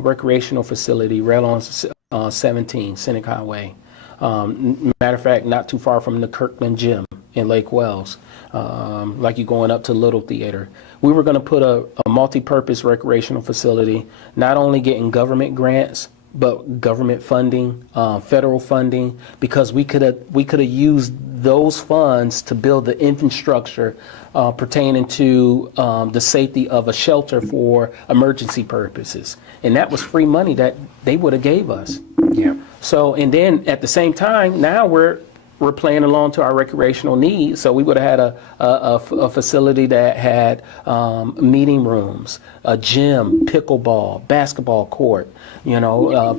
recreational facility right on 17 Scenic Highway. Matter of fact, not too far from the Kirkland Gym in Lake Wells, like you're going up to Little Theater. We were going to put a multi-purpose recreational facility, not only getting government grants, but government funding, federal funding, because we could have used those funds to build the infrastructure pertaining to the safety of a shelter for emergency purposes, and that was free money that they would have gave us. Yeah. So, and then at the same time, now we're playing along to our recreational needs. So we would have had a facility that had meeting rooms, a gym, pickleball, basketball court,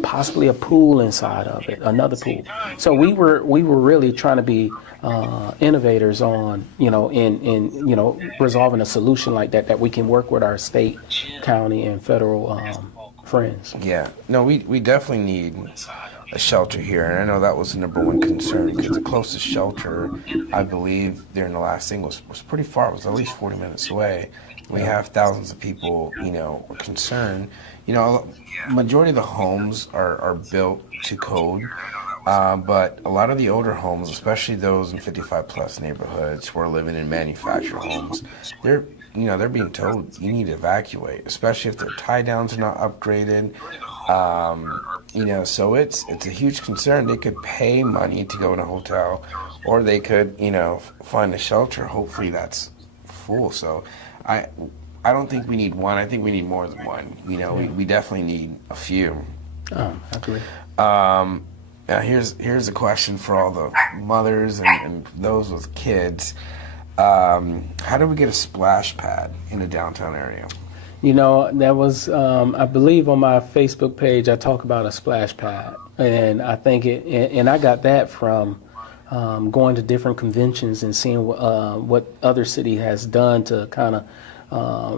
possibly a pool inside of it, another pool. So we were really trying to be innovators on, in resolving a solution like that we can work with our state, county, and federal friends. Yeah. No, we definitely need a shelter here, and I know that was the number one concern, because the closest shelter, I believe, during the last thing was pretty far. It was at least 40 minutes away. We have thousands of people, concerned. Majority of the homes are built to code, but a lot of the older homes, especially those in 55-plus neighborhoods who are living in manufactured homes, they're being told you need to evacuate, especially if their tie downs are not upgraded. So it's a huge concern. They could pay money to go in a hotel, or they could, find a shelter. Hopefully that's full. So I don't think we need one. I think we need more than one. We definitely need a few. Oh, I agree. Now here's a question for all the mothers and those with kids. How do we get a splash pad in the downtown area? That was, I believe on my Facebook page, I talk about a splash pad. And I think and I got that from going to different conventions and seeing what other city has done to kind of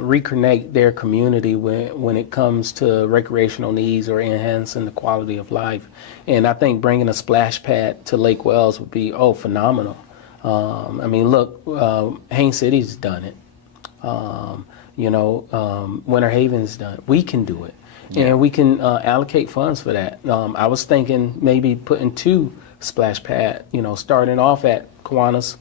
reconnect their community when it comes to recreational needs or enhancing the quality of life. And I think bringing a splash pad to Lake Wells would be, phenomenal. Look, Haines City's done it. Winter Haven's done it. We can do it. Yeah. And we can allocate funds for that. I was thinking maybe putting 2 splash pad, starting off at Kiwanis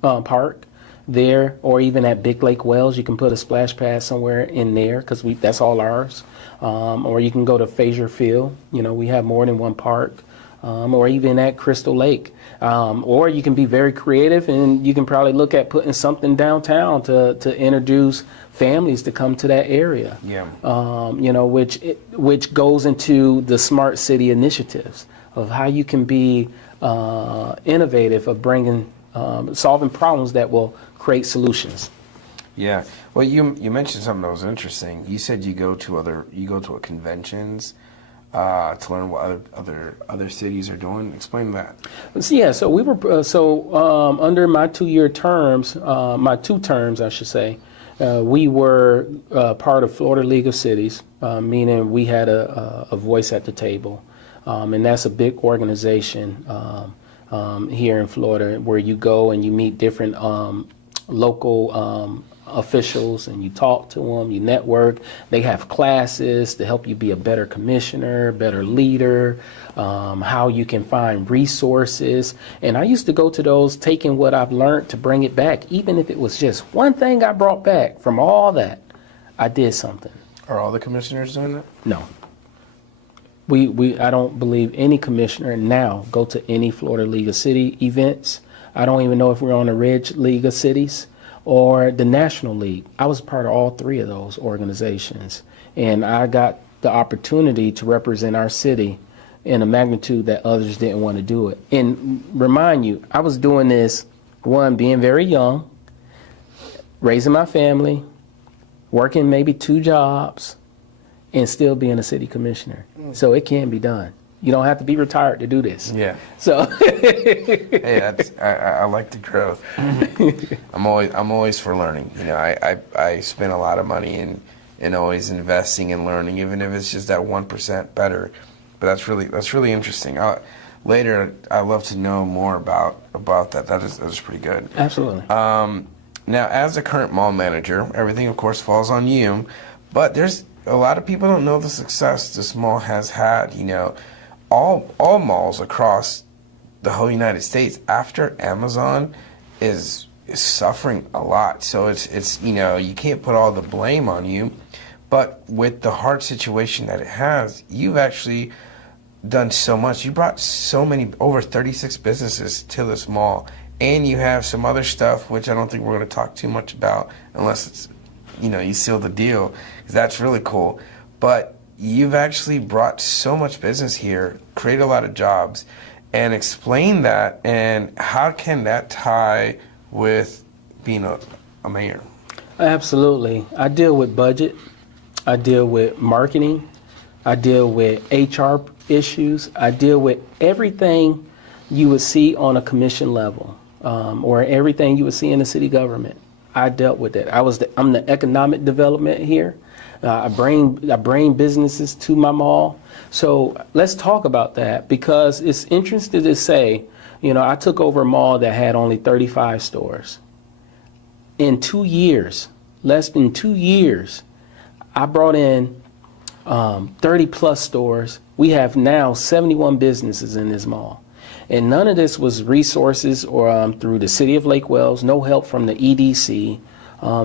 Park there, or even at Big Lake Wells. You can put a splash pad somewhere in there, because that's all ours. Or you can go to Frazier Field. We have more than one park. Or even at Crystal Lake. Or you can be very creative, and you can probably look at putting something downtown to introduce families to come to that area. Yeah. Which goes into the smart city initiatives of how you can be innovative of bringing solving problems that will create solutions. Yeah. Well, you mentioned something that was interesting. You said you go to conventions to learn what other cities are doing. Explain that. So we were under my 2-year terms, my 2 terms, I should say. We were part of Florida League of Cities, meaning we had a voice at the table, and that's a big organization here in Florida, where you go and you meet different local officials, and you talk to them, you network. They have classes to help you be a better commissioner, better leader, how you can find resources. And I used to go to those, taking what I've learned to bring it back. Even if it was just one thing I brought back from all that, I did something. Are all the commissioners doing that? No. I don't believe any commissioner now go to any Florida League of City events. I don't even know if we're on the Ridge League of Cities or the National League. I was part of all 3 of those organizations, and I got the opportunity to represent our city in a magnitude that others didn't want to do it. And remind you, I was doing this, one, being very young, raising my family, working maybe 2 jobs, and still being a city commissioner. So it can be done. You don't have to be retired to do this. Yeah. So hey, I like the growth. I'm always for learning. I spend a lot of money in always investing and learning, even if it's just that 1% better. But that's really interesting. Later, I'd love to know more about that. That is pretty good. Absolutely. Now, as a current mall manager, everything of course falls on you. But there's a lot of people don't know the success this mall has had. You know, all malls across the whole United States after Amazon is suffering a lot. So it's you know, you can't put all the blame on you, but with the hard situation that it has, you've actually done so much. You brought so many, over 36 businesses to this mall, and you have some other stuff which I don't think we're going to talk too much about unless it's, you know, you seal the deal, 'cause that's really cool. But you've actually brought so much business here, created a lot of jobs, and explain that, and how can that tie with being a mayor? Absolutely. I deal with budget. I deal with marketing. I deal with HR issues. I deal with everything you would see on a commission level, or everything you would see in the city government. I dealt with it. I'm the economic development here. I bring businesses to my mall. So let's talk about that, because it's interesting to say, you know, I took over a mall that had only 35 stores. In 2 years, less than 2 years, I brought in 30 plus stores. We have now 71 businesses in this mall. And none of this was resources or through the city of Lake Wales, no help from the EDC.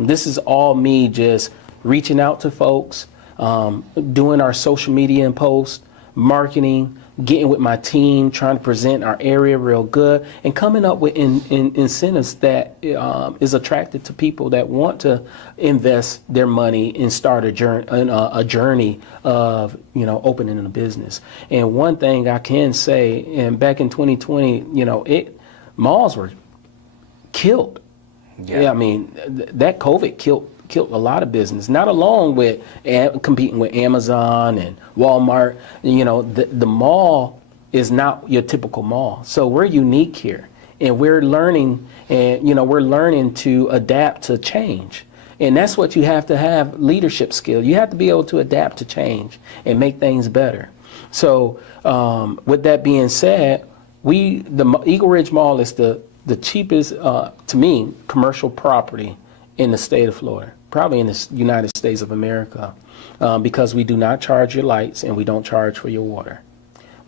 This is all me just reaching out to folks, doing our social media and posts, marketing, getting with my team, trying to present our area real good, and coming up with incentives that is attractive to people that want to invest their money and start a journey of, you know, opening a business. And one thing I can say, and back in 2020, you know, malls were killed. Yeah, I mean, that COVID killed a lot of business, not alone with competing with Amazon and Walmart. You know, the mall is not your typical mall. So we're unique here, and we're learning, and, you know, we're learning to adapt to change. And that's what you have to have, leadership skill. You have to be able to adapt to change and make things better. So with that being said, the Eagle Ridge Mall is the cheapest, to me, commercial property in the state of Florida, probably in the United States of America, because we do not charge your lights and we don't charge for your water.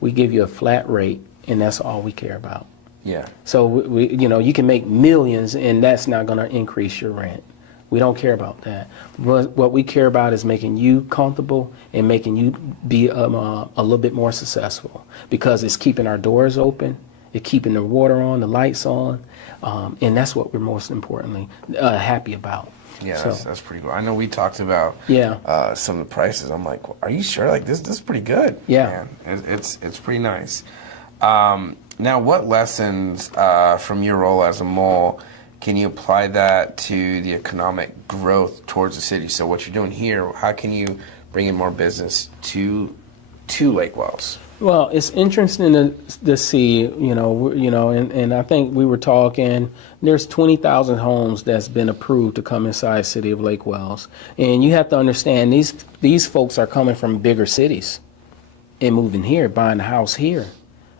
We give you a flat rate, and that's all we care about. Yeah. So we, you know, you can make millions, and that's not going to increase your rent. We don't care about that. What we care about is making you comfortable and making you be a little bit more successful, because it's keeping our doors open, it's keeping the water on, the lights on, and that's what we're most importantly happy about. Yeah, So, that's pretty cool. I know we talked about yeah. some of the prices. I'm like, are you sure? Like this is pretty good. Yeah. Man. It's pretty nice. Now, what lessons from your role as a mall can you apply that to the economic growth towards the city? So what you're doing here, how can you bring in more business to Lake Wales? Well, it's interesting to see, you know, and I think we were talking, there's 20,000 homes that's been approved to come inside city of Lake Wales. And you have to understand, these folks are coming from bigger cities and moving here, buying a house here,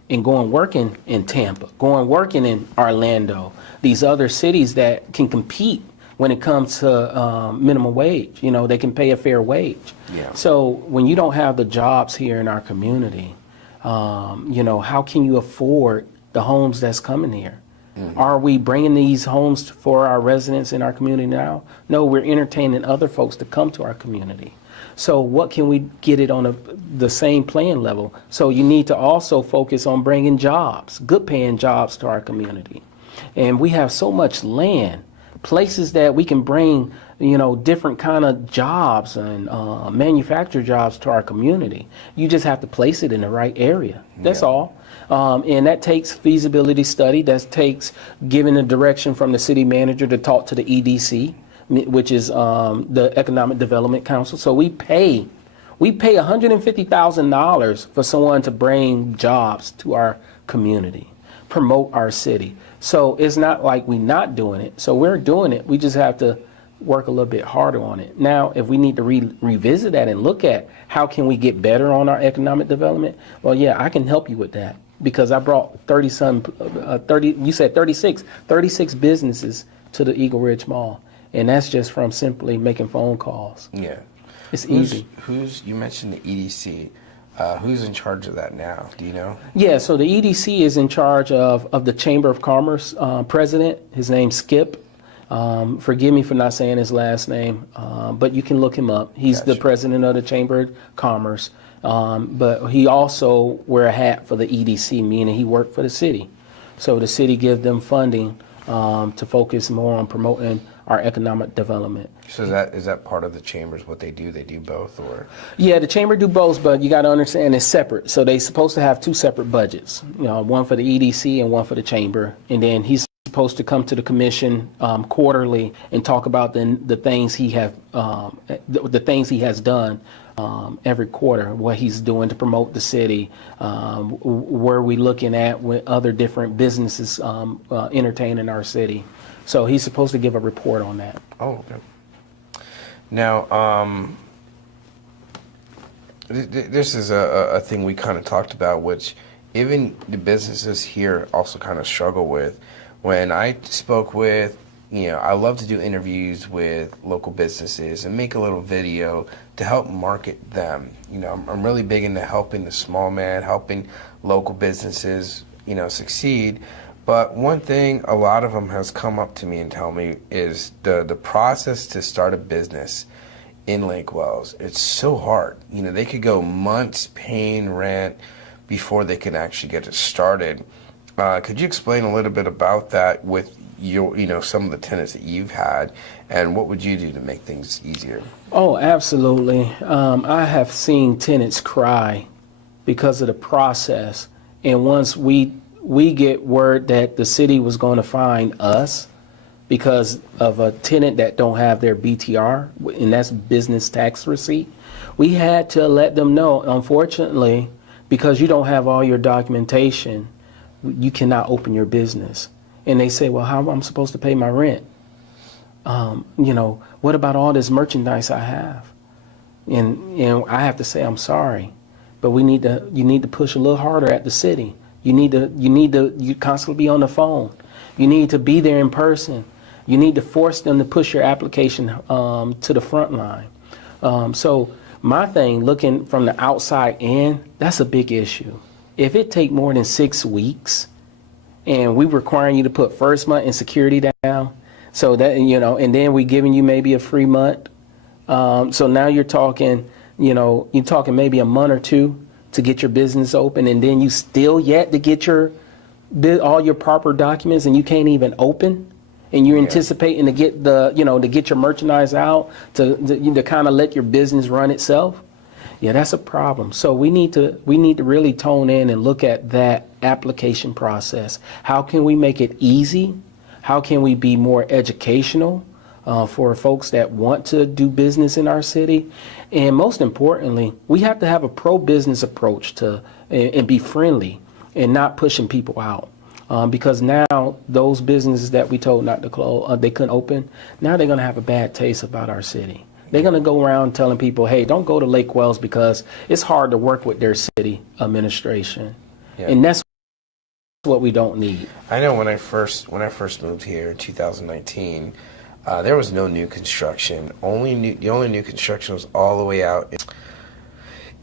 and going working in Tampa, going working in Orlando, these other cities that can compete when it comes to minimum wage. You know, they can pay a fair wage. Yeah. So when you don't have the jobs here in our community, you know, how can you afford the homes that's coming here? Mm-hmm. Are we bringing these homes for our residents in our community now? No, we're entertaining other folks to come to our community. So what can we get it on the same playing level? So you need to also focus on bringing jobs, good paying jobs to our community. And we have so much land, places that we can bring, you know, different kind of jobs and manufacture jobs to our community. You just have to place it in the right area. That's all. And that takes feasibility study. That takes giving the direction from the city manager to talk to the EDC, which is the Economic Development Council. So we pay $150,000 for someone to bring jobs to our community, promote our city. So it's not like we're not doing it. So we're doing it. We just have to work a little bit harder on it. Now, if we need to revisit that and look at how can we get better on our economic development, well, yeah, I can help you with that, because I brought 36 businesses to the Eagle Ridge Mall. And that's just from simply making phone calls. Yeah. It's easy. You mentioned the EDC. Who's in charge of that now? Do you know? Yeah, so the EDC is in charge of the Chamber of Commerce president. His name's Skip. Forgive me for not saying his last name, but you can look him up. He's the Gotcha. president of the Chamber of Commerce, but he also wear a hat for the EDC, meaning he worked for the city. So the city gives them funding to focus more on promoting our economic development. So is that part of the chambers? What they do? They do both, or? Yeah, the chamber do both, but you got to understand it's separate. So they supposed to have two separate budgets. One for the EDC and one for the chamber, and then he's supposed to come to the commission quarterly and talk about the things he have the things he has done every quarter, what he's doing to promote the city, where we looking at with other different businesses entertaining our city. So he's supposed to give a report on that. Oh, okay. Now, this is a thing we kind of talked about, which even the businesses here also kind of struggle with. When I spoke with, I love to do interviews with local businesses and make a little video to help market them. I'm really big into helping the small man, helping local businesses, succeed. But one thing a lot of them has come up to me and tell me is the process to start a business in Lake Wells. It's so hard. They could go months paying rent before they can actually get it started. Could you explain a little bit about that with your, some of the tenants that you've had, and what would you do to make things easier? Oh, absolutely. I have seen tenants cry because of the process, and once we get word that the city was going to fine us because of a tenant that don't have their BTR, and that's business tax receipt, we had to let them know, unfortunately, because you don't have all your documentation, you cannot open your business. And they say, well, how am I supposed to pay my rent? What about all this merchandise I have? And I have to say, I'm sorry, but you need to push a little harder at the city. You constantly be on the phone. You need to be there in person. You need to force them to push your application to the front line. So my thing, looking from the outside in, that's a big issue. If it take more than 6 weeks, and we requiring you to put first month in security down, so that and then we giving you maybe a free month. So now you're talking maybe a month or two to get your business open, and then you still yet to get all your proper documents, and you can't even open, and you're anticipating to get to get your merchandise out to kind of let your business run itself. Yeah, that's a problem. So we need to really tone in and look at that application process. How can we make it easy? How can we be more educational for folks that want to do business in our city? And most importantly, we have to have a pro-business approach and be friendly and not pushing people out. Because now those businesses that we told not to close, they couldn't open, now they're going to have a bad taste about our city. They're going to go around telling people, hey, don't go to Lake Wells because it's hard to work with their city administration. Yeah. And that's what we don't need. I know when I first moved here in 2019, there was no new construction. The only new construction was all the way out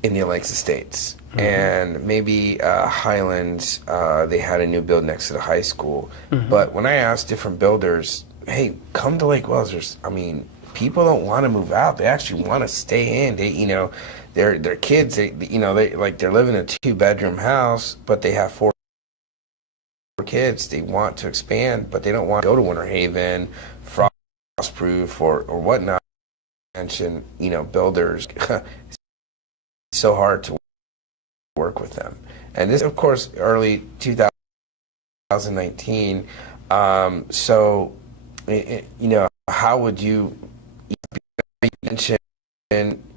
in the Lakes Estates. Mm-hmm. And maybe Highlands, they had a new build next to the high school. Mm-hmm. But when I asked different builders, hey, come to Lake Wells, people don't want to move out. They actually want to stay in. Their kids, they're living in a 2-bedroom house, but they have 4 kids. They want to expand, but they don't want to go to Winter Haven, Frostproof, or whatnot. Mention, builders. It's so hard to work with them. And this, of course, early 2019. How would you mention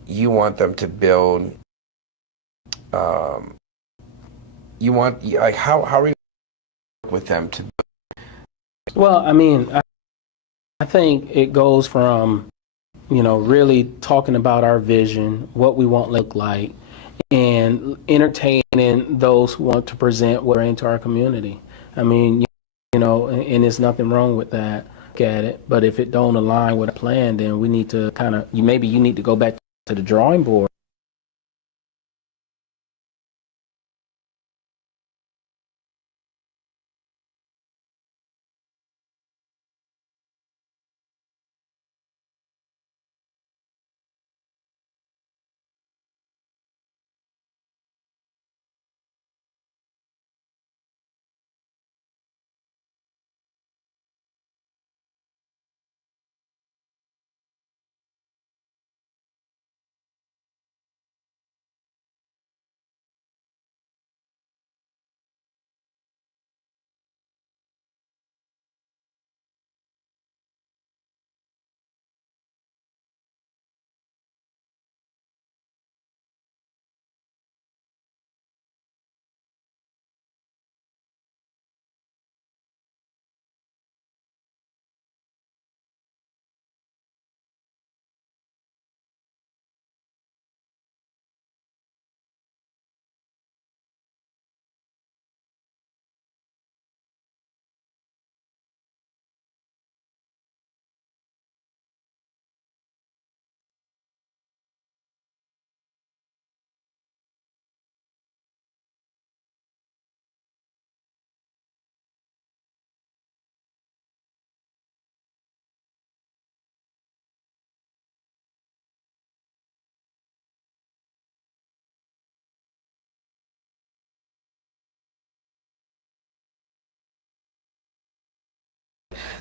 you want them to build? How are you with them to? Well, I think it goes from really talking about our vision, what we want to look like, and entertaining those who want to present what into our community. And there's nothing wrong with that. At it, but if it don't align with a plan, then we need to you need to go back to the drawing board.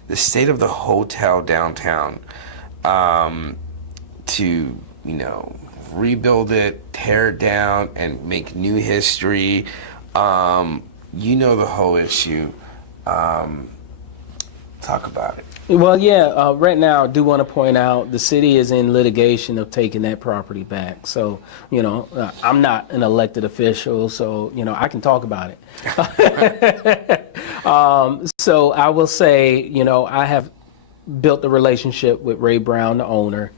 The state of the hotel downtown, to, rebuild it, tear it down, and make new history. The whole issue. Talk about it. Well, yeah, right now I do want to point out the city is in litigation of taking that property back. So, I'm not an elected official, so, I can talk about it. So I will say, I have built a relationship with Ray Brown, the owner,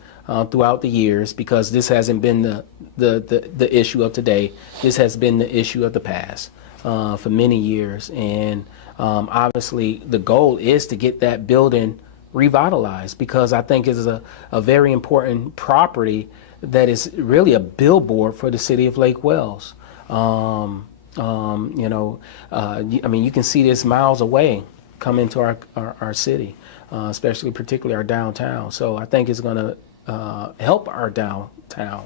throughout the years, because this hasn't been the issue of today. This has been the issue of the past for many years. And obviously, the goal is to get that building revitalized, because I think it's a very important property that is really a billboard for the city of Lake Wales. You can see this miles away come into our city, particularly our downtown. So I think it's going to help our downtown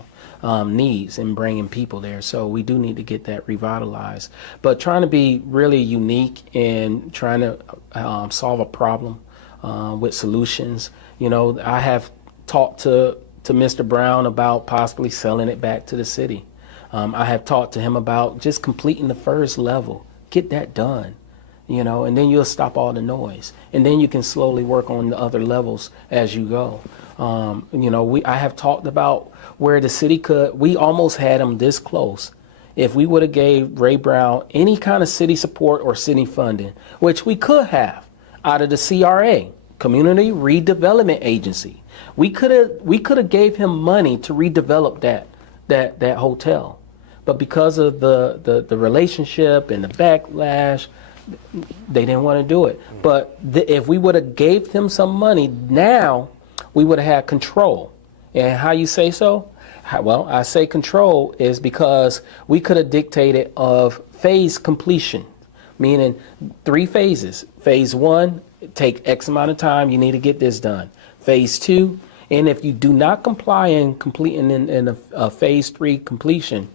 needs in bringing people there. So we do need to get that revitalized. But trying to be really unique in trying to solve a problem with solutions. I have talked to Mr. Brown about possibly selling it back to the city. I have talked to him about just completing the first level, get that done, and then you'll stop all the noise. And then you can slowly work on the other levels as you go. I have talked about where the city we almost had them this close. If we would have gave Ray Brown any kind of city support or city funding, which we could have out of the CRA, Community Redevelopment Agency, we could have gave him money to redevelop that hotel. But because of the relationship and the backlash, they didn't want to do it. But if we would have gave him some money, now we would have had control. And how you say so? Well, I say control is because we could have dictated of phase completion, meaning 3 phases. Phase 1, take X amount of time, you need to get this done. Phase 2, and if you do not comply in completing in a phase 3 completion,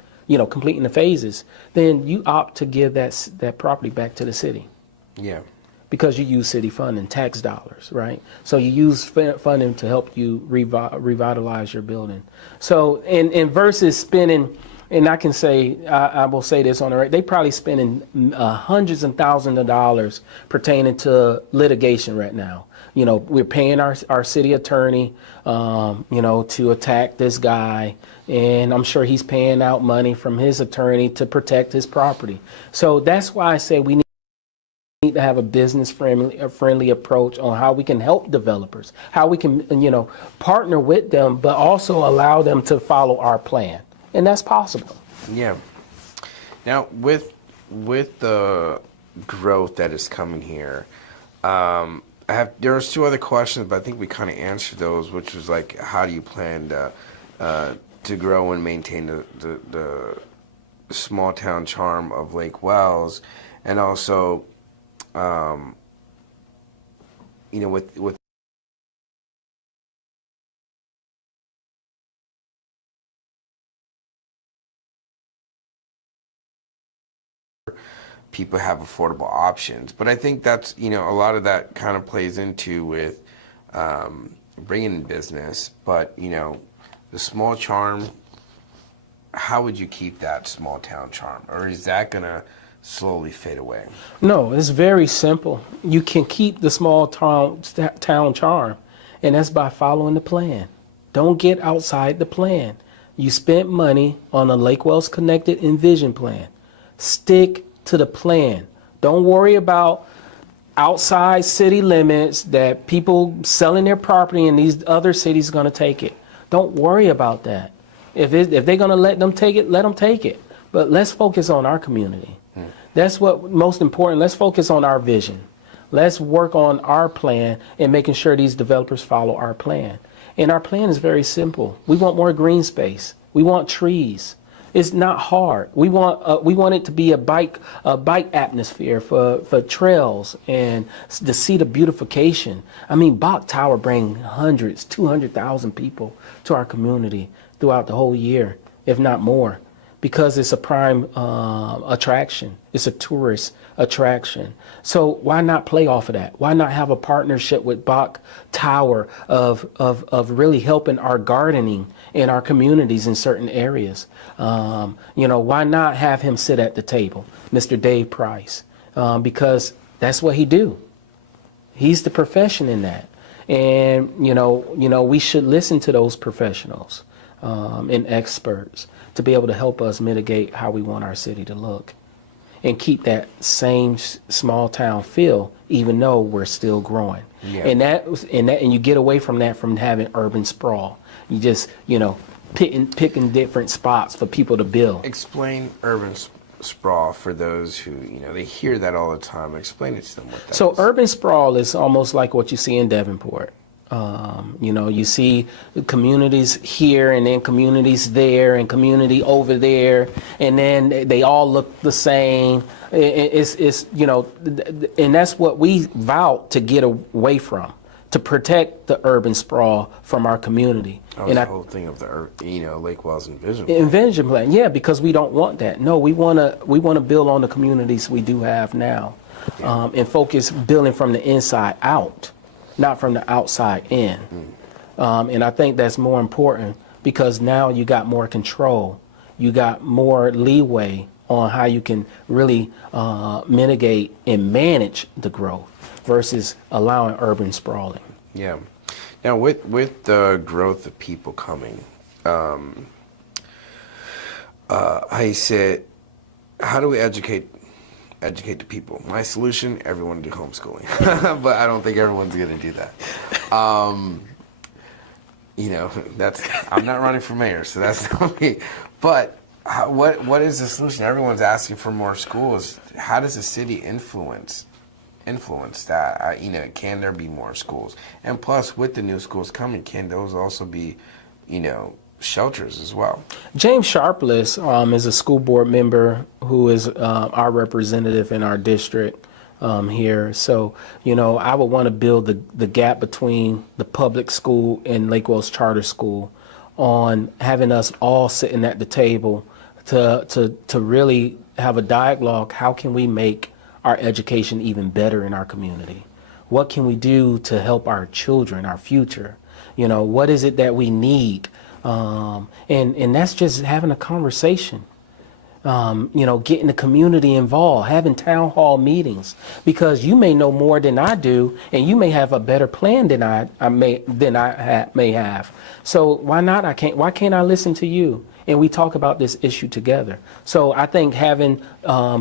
completing the phases, then you opt to give that property back to the city. Yeah. Because you use city funding, tax dollars, right? So you use funding to help you revitalize your building. So, and versus spending, and I can say, I will say this on the record, they probably spending hundreds and thousands of dollars pertaining to litigation right now. We're paying our city attorney, to attack this guy, and I'm sure he's paying out money from his attorney to protect his property. So that's why I say we need to have a business friendly approach on how we can help developers, how we can, partner with them, but also allow them to follow our plan. And that's possible. Yeah. Now, with the growth that is coming here, there was 2 other questions, but I think we kind of answered those, which was like, how do you plan to to grow and maintain the small town charm of Lake Wells, and also, with people have affordable options. But I think that's, a lot of that kind of plays into with bringing in business. But, the small charm, how would you keep that small town charm? Or is that going to slowly fade away? No, it's very simple. You can keep the small town charm, and that's by following the plan. Don't get outside the plan. You spent money on a Lake Wells Connected Envision plan. Stick to the plan. Don't worry about outside city limits that people selling their property in these other cities are going to take it. Don't worry about that. If they're going to let them take it, let them take it. But let's focus on our community. That's what most important. Let's focus on our vision. Let's work on our plan and making sure these developers follow our plan. And our plan is very simple. We want more green space. We want trees. It's not hard. We want it to be a bike atmosphere for trails and to see the beautification. I mean, Bach Tower bring hundreds, 200,000 people to our community throughout the whole year, if not more, because it's a prime attraction. It's a tourist attraction. So why not play off of that? Why not have a partnership with Bach Tower of really helping our gardening in our communities in certain areas? Why not have him sit at the table, Mr. Dave Price? Because that's what he do. He's the profession in that. And, we should listen to those professionals and experts to be able to help us mitigate how we want our city to look and keep that same small town feel, even though we're still growing. Yeah. And you get away from that, from having urban sprawl. You just, picking different spots for people to build. Explain urban sprawl for those who, they hear that all the time. Explain it to them what that So is. urban sprawl is almost like what you see in Devonport. You see communities here and then communities there and community over there, and then they all look the same. It's and that's what we vowed to get away from, to protect the urban sprawl from our community. And the whole thing of the Lake Wells Envision. Envision plan, yeah, because we don't want that. No, we want to build on the communities we do have now, and focus building from the inside out, not from the outside in. And I think that's more important, because now you got more control. You got more leeway on how you can really mitigate and manage the growth versus allowing urban sprawling. Yeah. Now, with the growth of people coming, I said, how do we educate the people? My solution: everyone do homeschooling. But I don't think everyone's going to do that. I'm not running for mayor, so that's not me. But what is the solution? Everyone's asking for more schools. How does the city influence that? Can there be more schools? And plus, with the new schools coming, can those also be, shelters as well? James Sharpless is a school board member who is our representative in our district here. So, I would want to build the gap between the public school and Lake Wells Charter School on having us all sitting at the table to really have a dialogue. How can we make our education even better in our community? What can we do to help our children, our future? What is it that we need? And that's just having a conversation. Getting the community involved, having town hall meetings, because you may know more than I do, and you may have a better plan than I may have. So why not? Why can't I listen to you? And we talk about this issue together. So I think having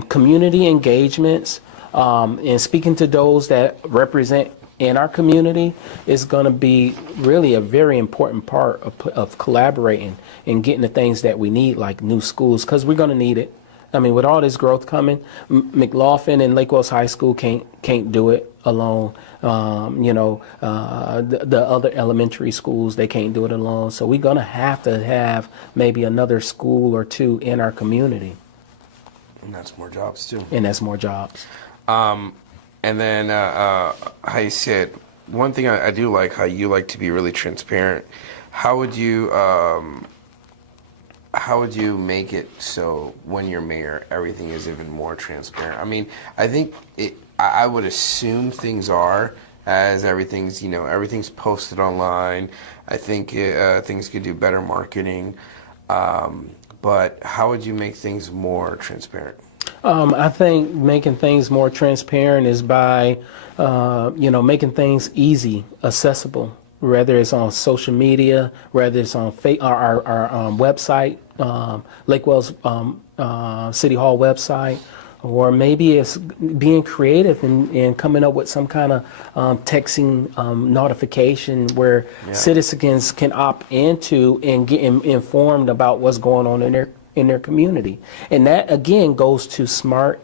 community engagements and speaking to those that represent in our community is going to be really a very important part of collaborating and getting the things that we need, like new schools, because we're going to need it. I mean, with all this growth coming, McLaughlin and Lake Wells High School can't do it alone. The other elementary schools, they can't do it alone. So we're gonna have to have maybe another school or two in our community, And that's more jobs too. and that's more jobs. And then how you said, one thing I do like how you like to be really transparent. How would you make it so when you're mayor, everything is even more transparent? I mean, I think I would assume things are, as everything's posted online. I think things could do better marketing. But how would you make things more transparent? I think making things more transparent is by, making things easy, accessible, whether it's on social media, whether it's on our website, Lake Wells City Hall website, or maybe it's being creative and coming up with some kind of texting notification where citizens can opt into and get informed about what's going on in their community. And that again goes to smart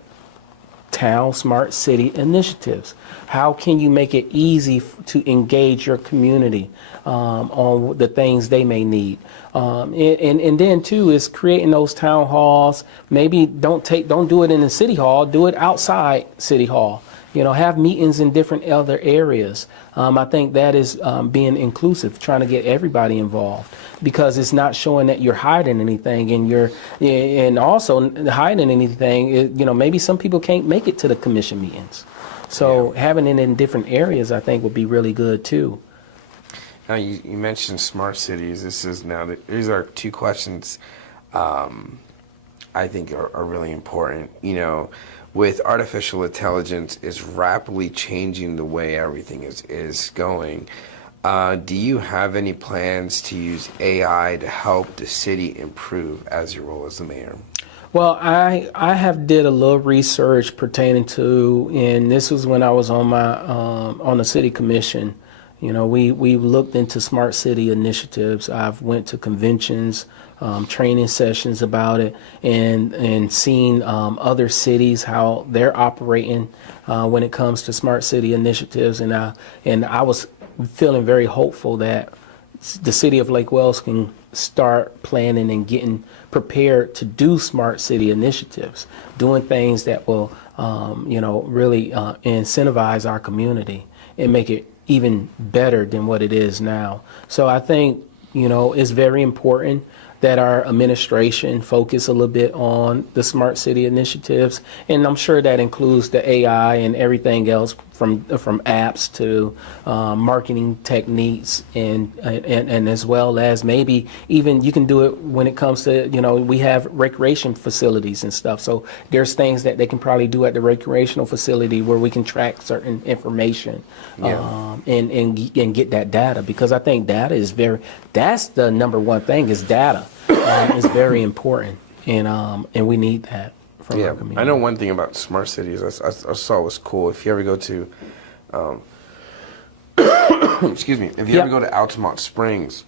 town, smart city initiatives. How can you make it easy to engage your community on the things they may need? And then too is creating those town halls. Maybe don't do it in the city hall, do it outside city hall. Have meetings in different other areas. I think that is being inclusive, trying to get everybody involved, because it's not showing that you're hiding anything, and also hiding anything. Maybe some people can't make it to the commission meetings, so having it in different areas, I think, would be really good too. Now you mentioned smart cities. These are two questions I think are really important. With artificial intelligence is rapidly changing the way everything is going. Do you have any plans to use AI to help the city improve as your role as the mayor? Well, I have did a little research pertaining to, and this was when I was on my on the city commission. We looked into smart city initiatives. I've went to conventions, training sessions about it, and seen other cities how they're operating when it comes to smart city initiatives, and I was feeling very hopeful that the city of Lake Wells can start planning and getting prepared to do smart city initiatives, doing things that will really incentivize our community and make it even better than what it is now. So I think it's very important that our administration focus a little bit on the smart city initiatives, and I'm sure that includes the AI and everything else from apps to marketing techniques, and as well as maybe even you can do it when it comes to we have recreation facilities and stuff. So there's things that they can probably do at the recreational facility where we can track certain information and get that data, because I think that's the number one thing is data. Is very important, and we need that from our community. I know one thing about smart cities I saw was cool. If you ever go to, excuse me, if you ever go to Altamont Springs,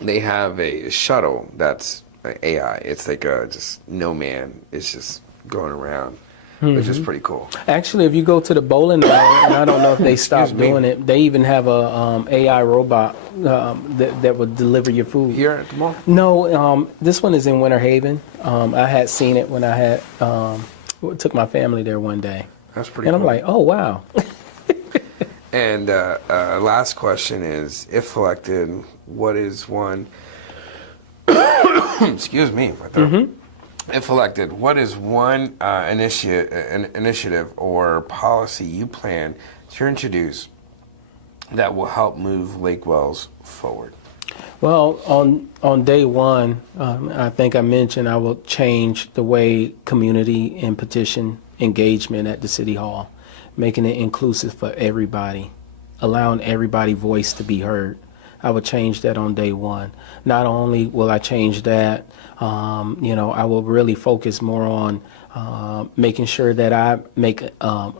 they have a shuttle that's AI. It's like just no man. It's just going around, which is pretty cool. Actually, if you go to the bowling alley, and I don't know if they stopped doing it, they even have a AI robot that would deliver your food. Here at the mall? No, this one is in Winter Haven. I had seen it when I took my family there one day. That's pretty cool. And I'm like, oh, wow. And last question is, if elected, what is one, excuse me, my throat. If elected, what is one initiative or policy you plan to introduce that will help move Lake Wells forward? Well, on day one, I think I mentioned I will change the way community and petition engagement at the City Hall, making it inclusive for everybody, allowing everybody's voice to be heard. I would change that on day one. Not only will I change that, I will really focus more on making sure that I make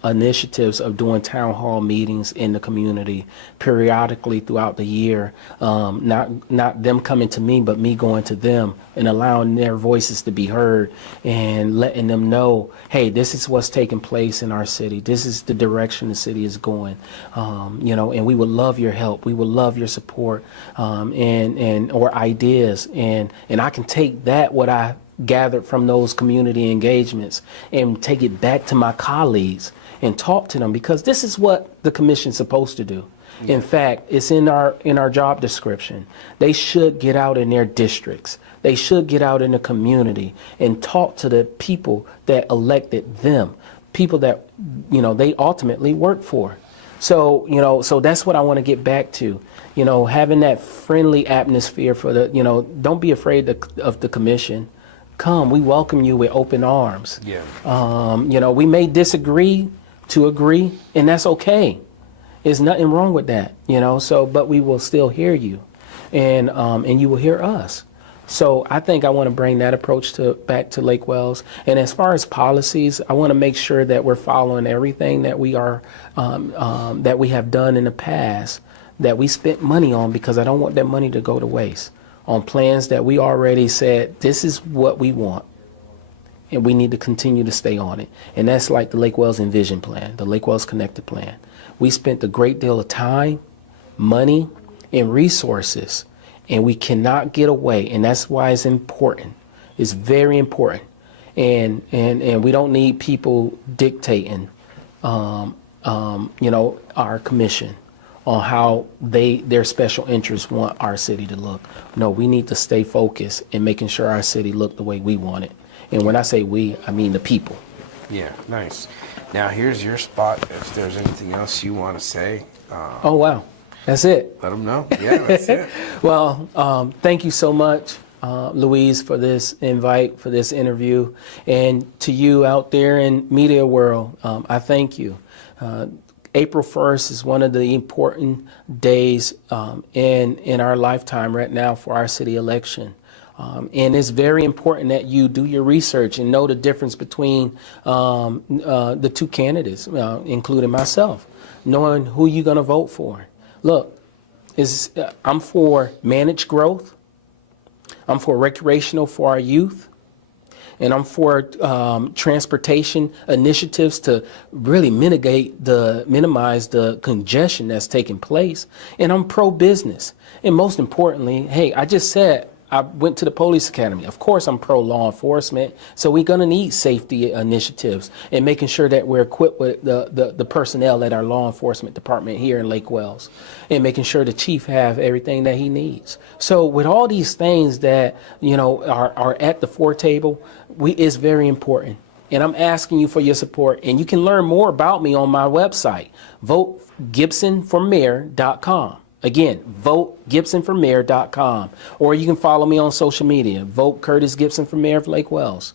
initiatives of doing town hall meetings in the community periodically throughout the year. Not them coming to me, but me going to them and allowing their voices to be heard and letting them know, hey, this is what's taking place in our city. This is the direction the city is going. And we would love your help. We would love your support and or ideas. And I can take that, what I gathered from those community engagements, and take it back to my colleagues and talk to them, because this is what the commission's supposed to do. In fact, it's in our job description. They should get out in their districts. They should get out in the community and talk to the people that elected them, people that, they ultimately work for. So, so that's what I want to get back to, having that friendly atmosphere for the, don't be afraid of the commission. Come, we welcome you with open arms. Yeah. We may disagree to agree, and that's okay. There's nothing wrong with that, but we will still hear you, and you will hear us. So I think I want to bring that approach back to Lake Wells. And as far as policies, I want to make sure that we're following everything that we are that we have done in the past, that we spent money on, because I don't want that money to go to waste on plans that we already said, this is what we want, and we need to continue to stay on it. And that's like the Lake Wells Envision Plan, the Lake Wells Connected Plan. We spent a great deal of time, money, and resources, and we cannot get away. And that's why it's important. It's very important. And we don't need people dictating, our commission on how their special interests want our city to look. No, we need to stay focused in making sure our city look the way we want it. And when I say we, I mean the people. Yeah, nice. Now here's your spot. If there's anything else you want to say, Oh, wow. That's it. let them know. Yeah, that's it. Well, thank you so much, Louise, for this invite, for this interview. And to you out there in media world, I thank you. April 1st is one of the important days in our lifetime right now for our city election. And it's very important that you do your research and know the difference between the two candidates, including myself, knowing who you're going to vote for. Look, I'm for managed growth. I'm for recreational for our youth. And I'm for transportation initiatives to really minimize the congestion that's taking place. And I'm pro-business. And most importantly, hey, I just said I went to the police academy. Of course, I'm pro law enforcement. So we're going to need safety initiatives and making sure that we're equipped with the personnel at our law enforcement department here in Lake Wells, and making sure the chief have everything that he needs. So with all these things that, are at the fore table, is very important. And I'm asking you for your support. And you can learn more about me on my website, votegibsonformayor.com. Again, votegibsonformayor.com. Or you can follow me on social media, vote Curtis Gibson for mayor of Lake Wells.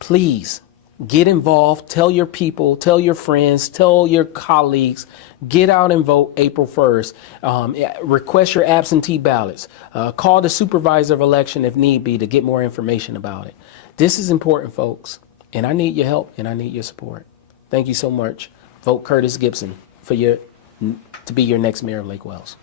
Please get involved. Tell your people, tell your friends, tell your colleagues. Get out and vote April 1st. Request your absentee ballots. Call the supervisor of election if need be to get more information about it. This is important, folks, and I need your help and I need your support. Thank you so much. Vote Curtis Gibson to be your next mayor of Lake Wells.